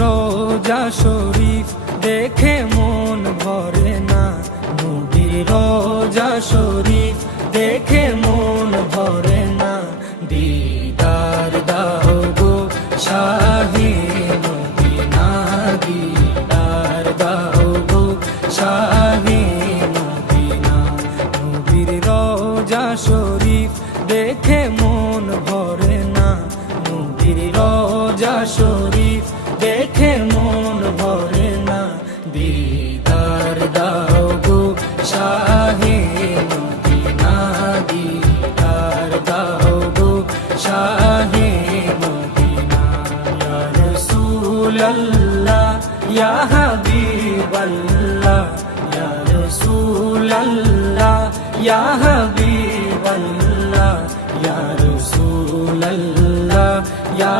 রোজা শরীফ দেখে মন ভরে না, নবীর রোজা শরীফ দেখে মন ভরে না। দিদার দাও গো শাহে মদিনা, দিদার দাও গো শাহে মদিনা। নবীর রোজা শরীফ দেখে মন ভরে না, নবীর রোজা শরীফ দেখে মন ভরে না। দিদার দাও গো শাহে মদিনা, দিদার দাও গো শাহে মদিনা। ইয়া রাসূলাল্লাহ ইয়া হাবিবাল্লাহ, ইয়া রাসূলাল্লাহ ইয়া হাবিবাল্লাহ, ইয়া রাসূলাল্লাহ ইয়া